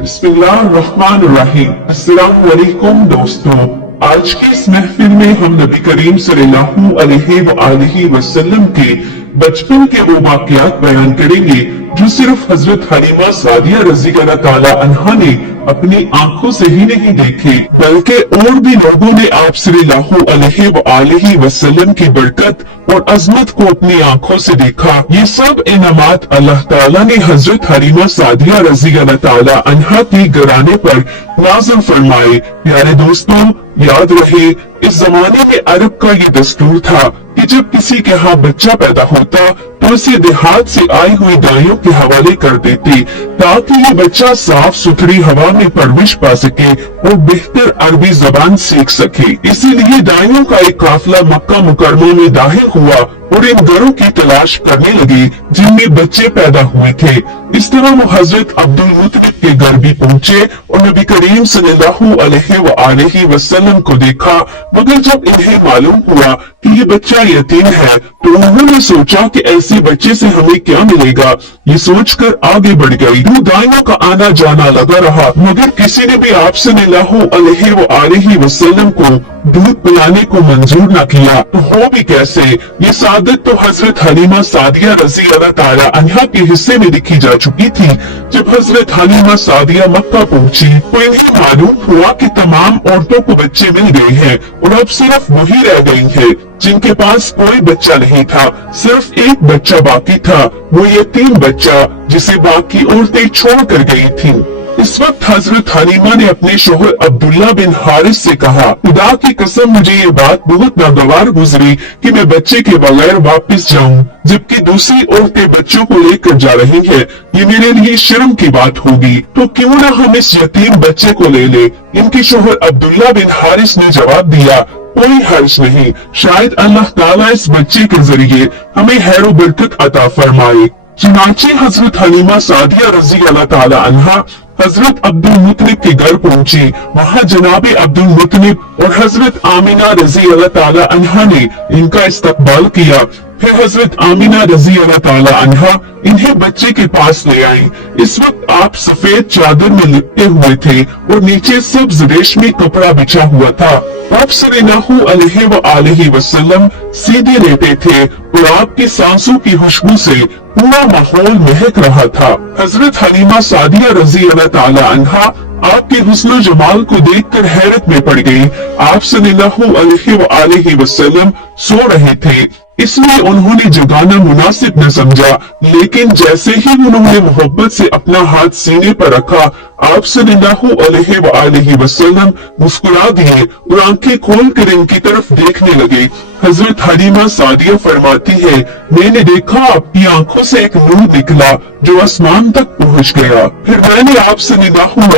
बिस्मिल्लाहिर्रहमानिर्रहीम। अस्सलामु अलैकुम दोस्तों, आज की इस महफिल में हम नबी करीम सल्लल्लाहु अलैहि वसल्लम के बचपन के वो वाक़यात बयान करेंगे जो सिर्फ हजरत हलीमा सादिया रज़ी अल्लाह ताला अन्हा ने अपनी आंखों से ही नहीं देखे, बल्कि और भी लोगों ने आप सल्लल्लाहु अलैहि वसल्लम की बरकत और अजमत को अपनी आंखों से देखा। ये सब इनामात अल्लाह ताला ने हजरत हलीमा सादिया रज़ी अल्लाह ताला अन्हा के घराने पर नाज़िल फरमाए। प्यारे दोस्तों, याद रहे इस जमाने में अरब का ये दस्तूर था कि जब किसी के यहाँ बच्चा पैदा होता तो उसे देहात से आई हुई दाइयों के हवाले कर देते ताकि ये बच्चा साफ सुथरी हवा में परवरिश पा सके और बेहतर अरबी जबान सीख सके। इसीलिए दाइयों का एक काफिला मक्का मुकरमा में दाखिल हुआ और इन घरों की तलाश करने लगे जिनमें बच्चे पैदा हुए थे। इस तरह वो हजरत अब्दुल मुत्तलिब के घर भी पहुँचे और नबी करीम सल्लल्लाहु अलैहि वसल्लम को देखा, मगर जब इन्हें मालूम हुआ कि ये बच्चा यतीम है तो उन्होंने सोचा कि ऐसे बच्चे से हमें क्या मिलेगा। ये सोचकर आगे बढ़ गई। दाइयों का आना जाना लगा रहा, मगर किसी ने भी आप सल्लल्लाहु अलैहि वसल्लम को दूध पिलाने को मंजूर न किया। तो हो भी कैसे? ये सादत तो हजरत हलीमा सादिया रज़ी अल्लाह ताला अन्हा के हिस्से में लिखी जा चुकी थी। जब हजरत हलीमा सादिया मक्का पहुंची तो इन्हें मालूम हुआ कि तमाम औरतों को बच्चे मिल गए हैं और अब सिर्फ वही रह गई है जिनके पास कोई बच्चा नहीं था। सिर्फ एक बच्चा बाकी था, वो यतीम बच्चा जिसे बाकी औरतें छोड़ कर गई थीं। इस वक्त हजरत हलीमा ने अपने शोहर अब्दुल्ला बिन हारिस से कहा, खुदा की कसम मुझे ये बात बहुत नागवार गुजरी कि मैं बच्चे के बगैर वापस जाऊं, जबकि दूसरी औरतें बच्चों को लेकर जा रही हैं। ये मेरे लिए शर्म की बात होगी, तो क्यों न हम इस यतीम बच्चे को ले ले। इनके शोहर अब्दुल्ला बिन हारिस ने जवाब दिया, कोई हर्ज नहीं, शायद अल्लाह ताला इस बच्चे के जरिए हमें खैर व बरकत अता फरमाए। चुनांचे हजरत हलीमा सादिया रज़ी अल्लाह ताला अन्हा हजरत अब्दुल मुत्तलिब के घर पहुंची। वहाँ जनाबे अब्दुल मुत्तलिब और हजरत आमिना रज़ी अल्लाह ताला अन्हा ने इनका इस्तकबाल किया। फिर हजरत आमिना रज़ी अल्लाह ताला अन्हा इन्हें बच्चे के पास ले आई। इस वक्त आप सफेद चादर में लिपटे हुए थे और नीचे सब्ज रेशमी कपड़ा बिछा हुआ था। आप सल्लल्लाहु अलैहि वसल्लम सीधे लेटे थे और आपकी सांसों की खुशबू से पूरा माहौल महक रहा था। हजरत हलीमा सादिया रज़ी अल्लाह ताला अन्हा आपके हुस्न जमाल को देखकर हैरत में पड़ गई। आप सल्लल्लाहु अलैहि वसल्लम सो रहे थे, इसलिए उन्होंने जगाना मुनासिब न समझा, लेकिन जैसे ही उन्होंने मोहब्बत से अपना हाथ सीने पर रखा, आप सल्लल्लाहु अलैहि वसल्लम मुस्कुरा दिए और आंखें खोलकर इनकी तरफ देखने लगे। हजरत हलीमा सादिया फरमाती है, मैंने देखा आपकी आंखों से एक नूर निकला जो आसमान तक पहुंच गया। फिर मैंने आप सल्लल्लाहु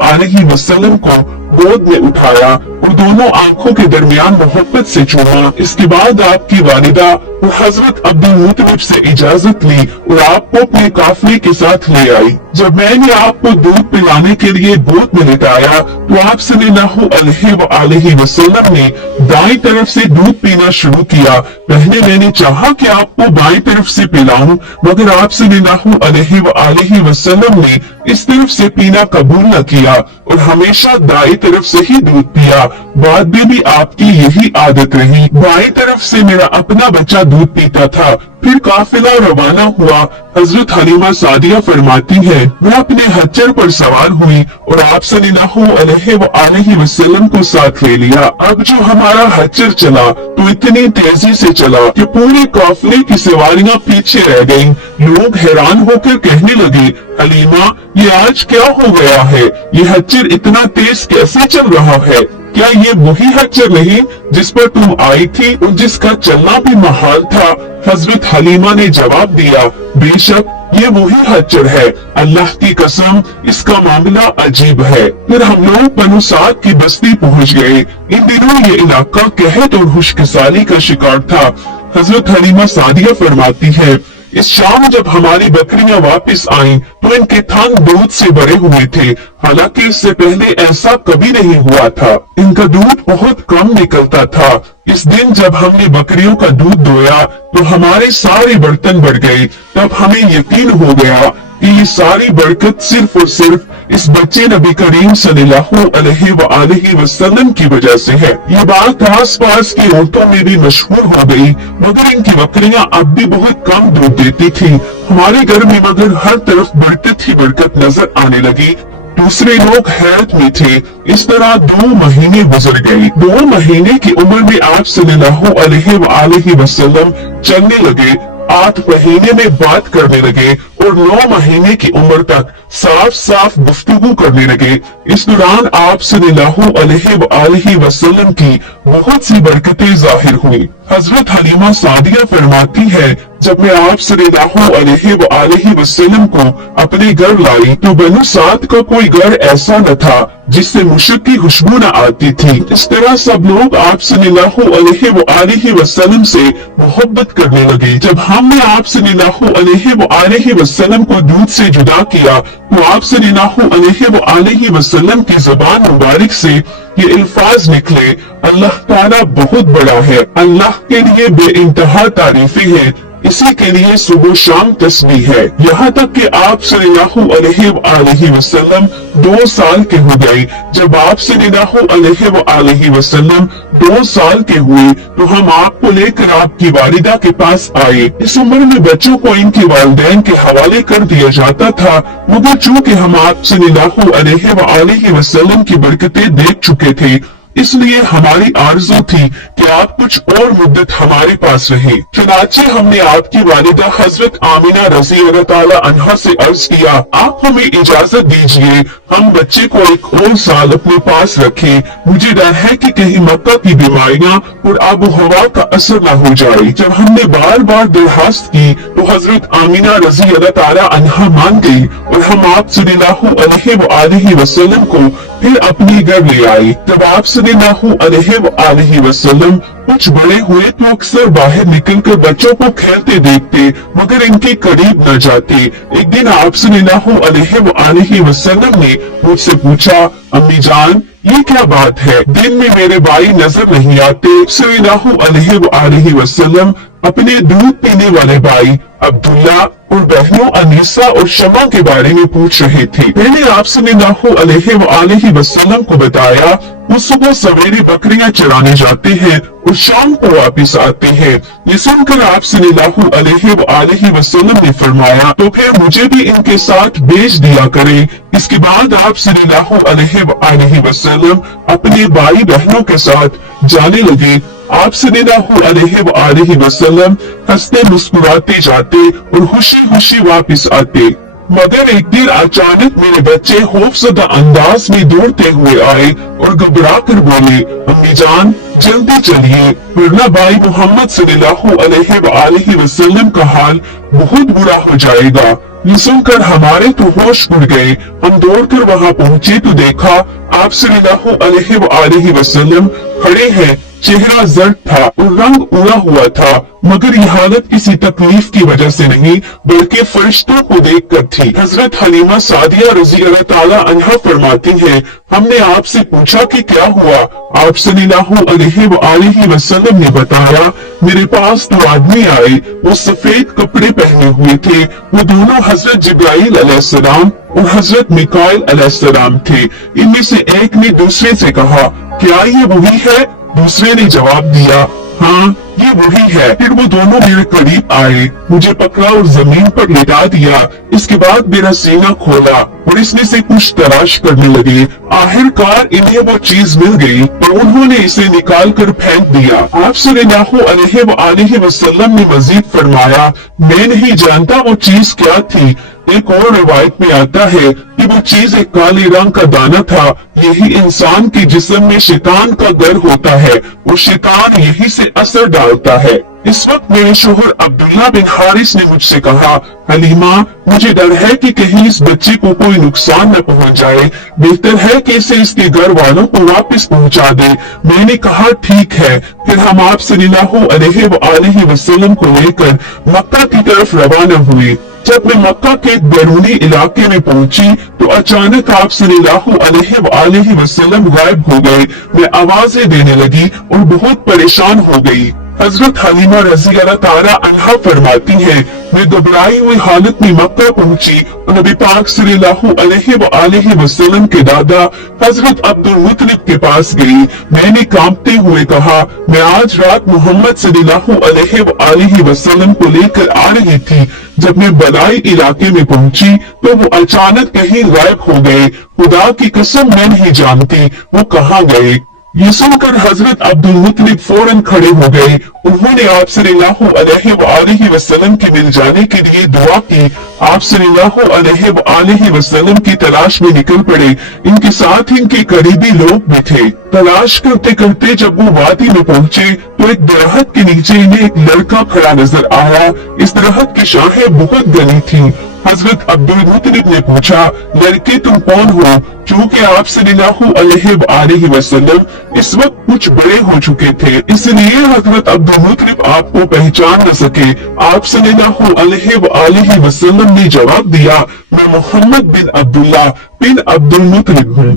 अलैहि वसल्लम को गोद में उठाया और दोनों आंखों के दरमियान मोहब्बत से चूमा। इसके बाद आपकी वालिदा और हजरत अब्दुल मुत्तलिब से इजाजत ली और आपको अपने काफिले के साथ ले आई। जब मैंने आपको दूध पिलाने के लिए गोद में लेटाया तो आप सल्लल्लाहु अलैहि वसल्लम ने दाईं तरफ से दूध पीना शुरू किया। पहले मैंने चाहा कि आपको बाईं तरफ से पिलाऊं, मगर आप सल्लल्लाहु अलैहि वसल्लम ने इस तरफ से पीना कबूल न किया और हमेशा दाईं तरफ से ही दूध पिया। बाद में भी आपकी यही आदत रही। बाईं तरफ से मेरा अपना बच्चा दूध पीता था। फिर काफिला रवाना हुआ। हजरत हलीमा सादिया फरमाती है, वो अपने हच्चर पर सवार हुई और आप सल्लल्लाहु अलैहि वसल्लम को साथ ले लिया। अब जो हमारा हच्चर चला तो इतनी तेजी से चला कि पूरे काफिले की सवारियां पीछे रह गईं। लोग हैरान होकर कहने लगे, हलीमा ये आज क्या हो गया है? ये हच्चर इतना तेज कैसे चल रहा है? क्या ये वही हच्चर नहीं जिस पर तुम आई थी और जिसका चलना भी महाल था? हजरत हलीमा ने जवाब दिया, बेशक ये वही हच्चर है, अल्लाह की कसम इसका मामला अजीब है। फिर हम लोग बनु साद की बस्ती पहुंच गए। इन दिनों ये इलाका कहत और खुशकिसाली का शिकार था। हजरत हलीमा सादिया फरमाती है, इस शाम जब हमारी बकरियां वापस आईं तो इनके थन दूध से भरे हुए थे, हालांकि इससे पहले ऐसा कभी नहीं हुआ था। इनका दूध बहुत कम निकलता था। इस दिन जब हमने बकरियों का दूध दोया तो हमारे सारे बर्तन भर गए। तब हमें यकीन हो गया कि ये सारी बरकत सिर्फ और सिर्फ इस बच्चे नबी करीम सल्लल्लाहु अलैहि वसल्लम की वजह से है। ये बात आस पास की औरतों में भी मशहूर हो गई, मगर इनकी बकरियां अब भी बहुत कम दूध देती थी। हमारे घर में मगर हर तरफ बरकत ही बरकत नजर आने लगी। दूसरे लोग हैरत में थे। इस तरह 2 महीने गुजर गए। 2 महीने की उम्र में आप सल्लल्लाहु अलैहि वसल्लम चलने लगे, 8 महीने में बात करने लगे और 9 महीने की उम्र तक साफ साफ गुफ्तगू करने लगे। इस दौरान आप सल्लल्लाहु अलैहि वसल्लम की बहुत सी बरकतें जाहिर हुई। हजरत हलीमा सादिया फरमाती है, जब मैं आप सल्लल्लाहु अलैहि वसल्लम को अपने घर लाई तो बनु साद का कोई घर ऐसा न था जिससे मुश्क की खुशबू न आती थी। इस तरह सब लोग आप सल्लल्लाहु अलैहि वसल्लम से मोहब्बत करने लगे। जब हमने आप सल्लल्लाहु अलैहि वसल्लम को दूध से जुदा किया तो आप सल्लल्लाहु अलैहि वसल्लम की ज़बान मुबारक से ये अल्फाज निकले, अल्लाह ताला बहुत बड़ा है, अल्लाह के लिए बेइंतहा तारीफें हैं, इसी के लिए सुबह शाम तस्बीह है। यहाँ तक कि आप सल्लल्लाहु अलैहि वसल्लम 2 साल के हो गए। जब आप सल्लल्लाहु अलैहि वसल्लम 2 साल के हुए तो हम आपको लेकर आपकी वालिदा के पास आए। इस उम्र में बच्चों को इनके वालिदैन के हवाले कर दिया जाता था, मगर चूँकि हम आप सल्लल्लाहु अलैहि वसल्लम की बरकतें देख चुके थे, इसलिए हमारी आरज़ू थी कि आप कुछ और मुद्दत हमारे पास रहे। चुनाचे हमने आपकी वालिदा हजरत आमिना रज़ी अल्लाह ताला अन्हा से अर्ज किया, आप हमें इजाजत दीजिए, हम बच्चे को एक और साल अपने पास रखें। मुझे डर है कि कहीं मक्का की बीमारियां और आबो हवा का असर न हो जाए। जब हमने बार बार दरखास्त की तो हजरत आमिना रज़ी अल्लाह ताला अन्हा मान गई और हम आप सल्लल्लाहु अलैहि वसल्लम को फिर अपने घर ले आए। जब आप सल्लल्लाहु अलैहि वसल्लम कुछ बड़े हुए तो अक्सर बाहर निकलकर बच्चों को खेलते देखते, मगर इनके करीब न जाते। एक दिन आप सल्लल्लाहु अलैहि वसल्लम ने मुझसे पूछा, अम्मी जान ये क्या बात है, दिन में मेरे भाई नजर नहीं आते। सल्लल्लाहु अलैहि वसल्लम अपने दूध पीने वाले भाई अब्दुल्ला और बहनों अनीसा और शमा के बारे में पूछ रहे थे। मैंने आप सल्लल्लाहु अलैहि वसल्लम को बताया, वो सुबह सवेरे बकरियां चराने जाते हैं और शाम को वापस आते हैं। ये सुनकर आप सल्लल्लाहु अलैहि वसल्लम ने फरमाया, तो फिर मुझे भी इनके साथ भेज दिया करें। इसके बाद आप सल्लल्लाहु अलैहि वसल्लम अपने भाई बहनों के साथ जाने लगे। आप सल्लल्लाहु अलैहि वसल्लम हंसते मुस्कुराते जाते और खुशी खुशी वापस आते। मगर एक दिन अचानक मेरे बच्चे खौफजदा अंदाज में दौड़ते हुए आए और घबरा कर बोले, अम्मी जान जल्दी चलिए वरना भाई मोहम्मद सल्लल्लाहु अलैहि वसल्लम का हाल बहुत बुरा हो जाएगा। ये सुनकर हमारे तो होश उड़ गए। हम दौड़कर वहाँ पहुँचे तो देखा आप सल्लल्लाहु अलैहि वसल्लम खड़े हैं। चेहरा जर्द था और रंग उड़ा हुआ था, मगर ये हालत किसी तकलीफ की वजह से नहीं बल्कि फरिश्तों को देखकर थी। हजरत हलीमा सादिया रज़ी अल्लाह ताला अन्हा फरमाती है, हमने आपसे पूछा कि क्या हुआ। आप सल्लल्लाहु अलैहि वसल्लम ने बताया, मेरे पास 2 आदमी आए, वो सफेद कपड़े पहने हुए थे। वो दोनों हजरत जिब्राइल अलैहिस्सलाम और हजरत मिकाइल अलैहिस्सलाम थे। इनमें से एक ने दूसरे से कहा, क्या ये वही है? दूसरे ने जवाब दिया, हाँ ये वही है। फिर वो दोनों मेरे करीब आए, मुझे पकड़ा और जमीन पर लेटा दिया। इसके बाद मेरा सीना खोला और इसमें से कुछ तलाश करने लगे। आखिरकार इन्हें वो चीज मिल गई और उन्होंने इसे निकाल कर फेंक दिया। आप सल्लल्लाहु अलैहि वसल्लम ने मजीद फरमाया, मैं नहीं जानता वो चीज क्या थी। एक और रिवायत में आता है कि वो चीज एक काले रंग का दाना था। यही इंसान के जिस्म में शैतान का घर होता है और शैतान यही से असर डालता है। इस वक्त मेरे शोहर अब्दुल्ला बिन हारिस ने मुझसे कहा, हलीमा मुझे डर है कि कहीं इस बच्चे को कोई नुकसान न पहुंच जाए, बेहतर है कि इसे इसके घर वालों को वापस पहुंचा दे। मैंने कहा ठीक है। फिर हम आप सल्लल्लाहु अलैहि वसल्लम को लेकर मक्का की तरफ रवाना हुए। जब मैं मक्का के एक बैरूनी इलाके में पहुंची तो अचानक आप सल्लल्लाहु अलैहि वसल्लम गायब हो गए। मैं आवाजें देने लगी और बहुत परेशान हो गई। हजरत हलीमा रजी अल्लाह ताला अन्हा फरमाती हैं, मैं घबराई हुई हालत में मक्का पहुंची और नबी पाक सल्लल्लाहु अलैहि वसल्लम के दादा हजरत अब्दुल मुत्तलिब के पास गई। मैंने कांपते हुए कहा, मैं आज रात मोहम्मद सल्लल्लाहु अलैहि वसल्लम को लेकर आ रही थी। जब मैं बलाई इलाके में पहुंची तो वो अचानक कहीं गायब हो गए। खुदा की कसम मैं नहीं जानती वो कहाँ गए। ये सुनकर हजरत अब्दुल मुत्तलिब फौरन खड़े हो गए। उन्होंने आप सल्लल्लाहु अलैहि वसल्लम के मिल जाने के लिए दुआ की। आप सल्लल्लाहु अलैहि वसल्लम की तलाश में निकल पड़े। इनके साथ इनके करीबी लोग भी थे। तलाश करते करते जब वो वादी में पहुंचे तो एक दरख्त के नीचे इन्हें एक लड़का खड़ा नजर आया। इस दरख्त की शाखें बहुत घनी थीं। हजरत अब्दुल मुत्तलिब ने पूछा, लड़के तुम कौन हो? क्योंकि आप सल्लल्लाहु अलैहि वसल्लम इस वक्त कुछ बड़े हो चुके थे, इसलिए हजरत अब्दुल मुत्तलिब आपको पहचान न सके। आप सल्लल्लाहु अलैहि वसल्लम ने जवाब दिया, मैं मोहम्मद बिन अब्दुल्लाह बिन अब्दुल मुत्तलिब हूँ।